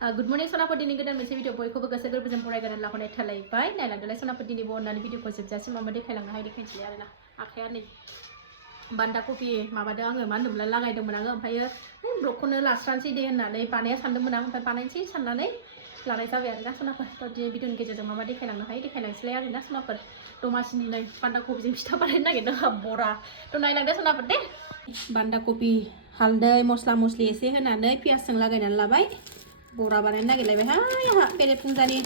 good morning सनापतिनि गोदान मोनसे video बयखौबो गोसो गोरबोजों फरायगोन लाखनाय थालायबाय नायलांदोलाय सनापतिनि अननानै भिडिअखौ जोबजासिम माबा देखायलांनो हायो देखायनोसै आरोना आखाया नै बान्दा कफि माबादों आङो मा होनोमोनलाय लागायदोंमोन आङो ओमफ्रायो ब्लगखौनो लास्रानोसै दे होननानै बानाया सानदोंमोन आं ओमफ्राय बानायनोसै साननानै लानाय जाबाय आरोना सनाफोर थ' दिनै भिडिअनि गेजेरजों माबा देखायलांनो हायो देखायलांसैलाय आरोना सनाफोर दमासिनि नै बान्दा कफिजों फिथा बानायनो नागिरदों आंहा बरा थ' नायलांदो सनाफोर दे बान्दा कफि हालदै मस्ला मस्लि एसे होनानै पियासजों लागायनानै लाबाय बरा बानायनो नागिरलायबायहाय आंहा बेरेफुंजानि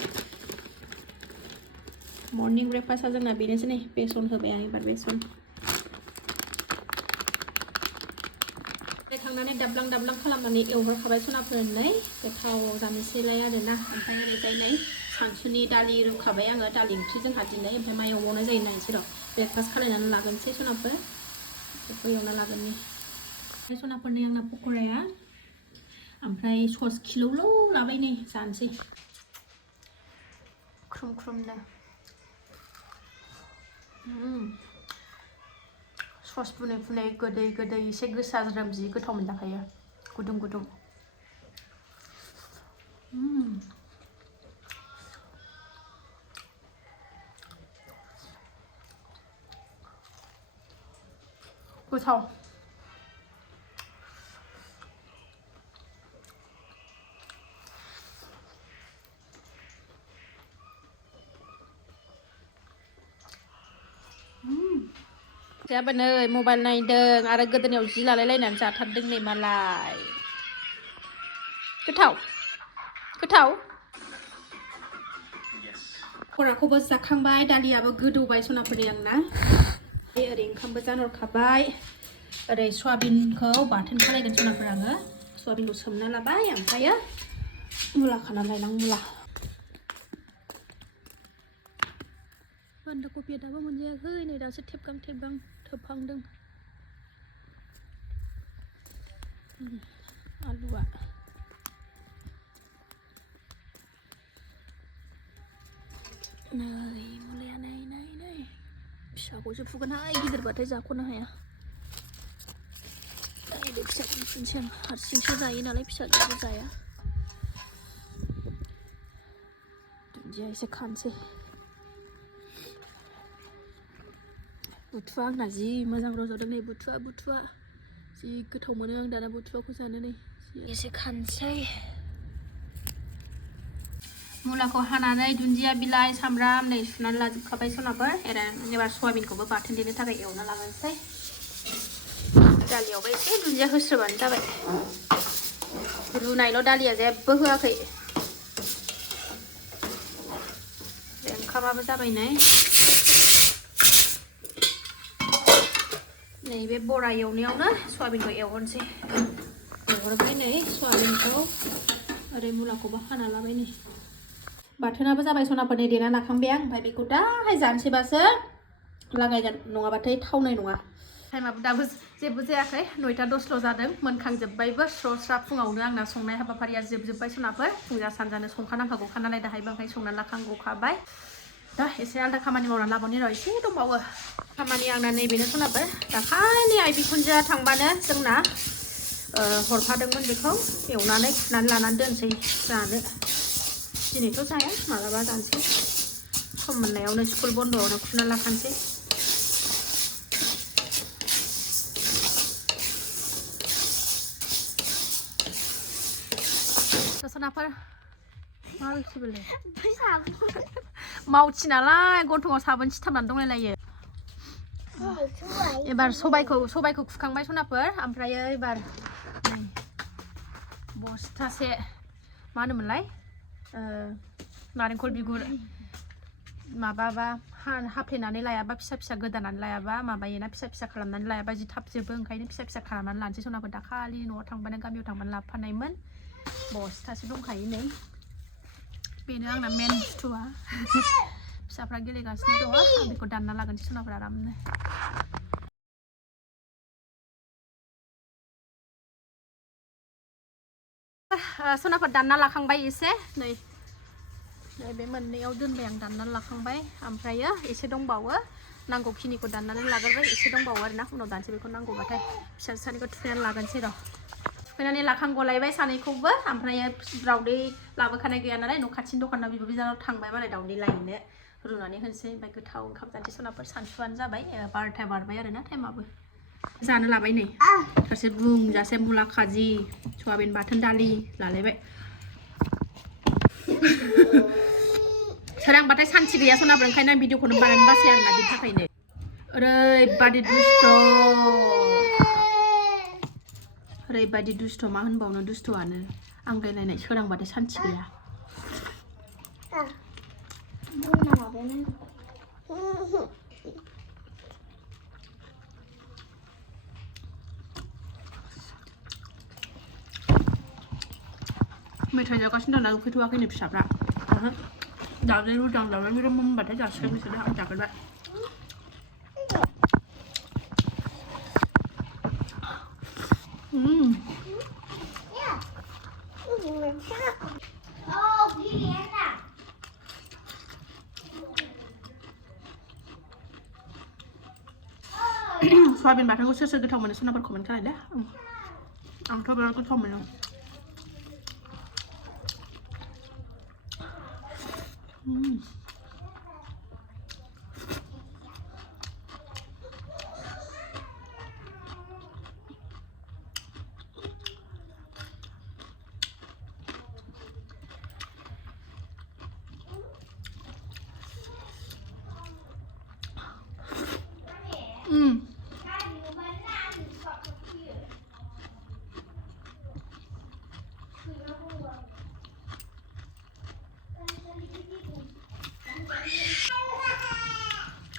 मर्निं ब्रेकफास्टआ जोंना बेनोसै नै बेसन होबाय आं एबार बेसन थांनानै दाब्लां दाब्लां खालामनानै एवहरखाबाय सनाफोरनै गोथाव जानोसैलाय आरोना ओमफ्राय ओरैजाय नै सानसुनि दालि रुखाबाय आङो दालि ओंख्रि जोंहा दिनै ओमफ्राय मा एवबावनाय जायो नायनोसै र' ब्रेकफास्ट खालायनानै लागोनसै सनाफोर बेखौ एवना लागोननि सनाफोरनि आंना पक'राया ओमफ्राय सस किल'ल' लाबाय नै जानोसै ख्रुम ख्रुमनो सस फुनै फुनै गोदै गोदै एसे गोसा ज्रोम जि गोथाव मोनजाखायो गुदुं गुदुं गोथाव जाबा नै मबाइल नायदों आरो गोदोनायाव जि लालायलायनानै जाथारदों नै मालाय गोथाव गोथाव पक'राखौबो जाखांबाय दालियाबो गोदौबाय सनाफोरनि आंना ओरै ओंखामबो जानहरखाबाय ओरै सयाबिनखौ बाथोन खालायगोन सनाफोर आङो सयाबिनखौ सोमना लाबाय ओमफ्रायो मुला खाना लायलां मुला बान्दा कफिया दाबो मोनजायाखै नै दासो थेबगां थेबगां थोबहांदों आलुआ नै मुलाया नै नै नै फिसाखौसो फुगोनहाय गिदिरबाथाय जाख'नो हाया बे फिसाखौनो फुनोसै आं हारसिंसो जायो नालाय फिसाजोंबो जाया दुन्दिया एसे खानोसै बुथुवा आंना जि मोजां रज'दों नै बुथुवा जि गोथाव मोनो आं दाना बुथुवाखौ जानो नै एसे खानोसै मुलाखौ हानानै दुन्दिया बिलाइ सामब्राम नै सुनानै लाजोबखाबाय सनाफोर एबार सयाबिनखौबो बाथोन देनो थाखाय एवना लानोसै दालियावबो एसे दुन्दिया होस्रोबानो जाबाय रुनायल' दालिया जेबो होआखै ओंखामाबो जाबाय नै बे बरा एवनायावनो सयाबिनखौ एवहरनोसै एवहरबाय नै सयाबिनखौ ओरै मुलाखौबो हाना लाबाय नै बाथोनाबो जाबाय सनाफोरनि देना लाखांबाय आं ओमफ्राय बेखौ दाहाय जानोसैबासो लागायगोन नङाबाथाय थावनाय नङा टाइमाबो दाबो जेबो जायाखै 9:10 जादों मोनखांजोब्बायबो स्र' स्रा फुङावनो आंना संनाय हाबाफारिया जोबजोब्बाय सनाफोर फुंजा सानजानो संखानांखागौखा नालाय दाहायबो ओंखायनो संना लाखांगौखाबाय दा एसे आलदा खामानि मावना लाबावनि र' एसे दंबावो खामानि आंना नैबेनो सनाफोर दाखालि आइ बिखुनजोआ थांबानो जोंना हरफादोंमोन बेखौ एवनानै खुनानै लानानै दोनसै जानो दिनैथ' जाया मालाबा जानोसै सम मोननायावनो स्कुल बन्द'आवनो खुना लाखानोसै सनाफोर मा रोखोमलै मावथि नालाय गन्थङाव साबोन सिथाबनानै दंलायलायो एबार सबाइखौ खुखांबाय सनाफोर ओमफ्रायो एबार बस्थासे मा होनोमोनलाय नारेंखल बिगुर माबाबा हाफ्लेनानै लायाबा फिसा फिसा गोदानानै लायाबा माबायोना फिसा फिसा खालामनानै लायाबा जि थाब जोबो ओंखायनो फिसा फिसा खालामनानै लानोसै सनाफोर दाखालि न'आव थांबानो गामियाव थांबानो लाबोफानायमोन बस्थासे दंखायो नै बेनो आंना मेन बुस्थुआ फिसाफ्रा गेलेगासिनो दङ आं बेखौ दानना लागोनसै सनाफोर आरामनो सनाफोर दानना लाखांबाय एसे नै बे मोननैयाव दोनबाय आं दाननानै लाखांबाय ओमफ्रायो एसे दंबावो नांगौखिनिखौ दाननानै लाग्रोबाय एसे दंबावो आरोना उनाव दानसै बेखौ नांगौबाथाय फिसा फिसानिखौ थुफ्लेनानै लागोनसै र' फैनानै लाखांगलायबाय सानैखौबो ओमफ्राय दावदै लाबोखानाय गैया नालाय न' खाथिनि दखानाव बिब' बिनानाव थांबाय मालाय दावदै लायनो रुनानै होनोसै ओमफ्राय गोथाव ओंखाम जानोसै सनाफोर सानसुआनो जाबाय 12ता बारबाय आरोना टाइमाबो जानो लाबाय नै थोरसि बुंजासे मुला खाजि सयाबिन बाथोन दालि लालायबाय सोरांबाथाय सान्थि गैया सनाफोर ओंखायनो भिडिअखौनो बानायनो बासै आरोना बिनि थाखायनो ओरैबादि दुस्थ' मा होनबावनो दुस्थ'आनो आंगायलायनाय सोरांबाथाय सान्थि गैया मेथाइ जागासिनो दं ना उखैथ'वाखैनो फिसाफ्रा दावदै रुदों दावदै रुदों मोनबाथाय जासिगोन बिसोरो आं जागोरबाय सयाबिन बाथोनखौ सोर सोर गोथाव मोनो सनाफोर कमेन्ट खालामदे आंथ' बिराद गोथाव मोनो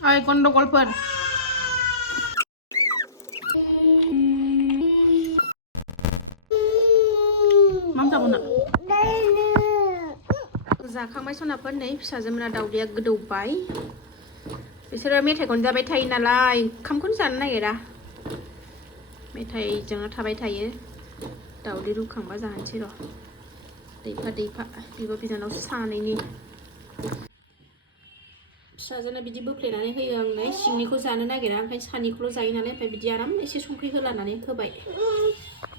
Ay, gondogolफोर मा जाबावनो जाखांबाय सनाफोर नै फिसाजोमोना दावदैया गोदौबाय बिसोरो मेथाइखौनो जाबाय थायो नालाय ओंखामखौनो जानो नागिरा मेथाइजोंनो थाबाय थायो दावदै रुखांबा जानोसै र' दैफा बिब' बिनानाव सानैनि फिसाजोना बिदि बोफ्लेनानै होयो आंनो सिंनिखौ जानो नागिरा ओमफ्राय सानिखौल' जायो नालाय ओमफ्राय बिदि आराम एसे संख्रि होलानानै होबाय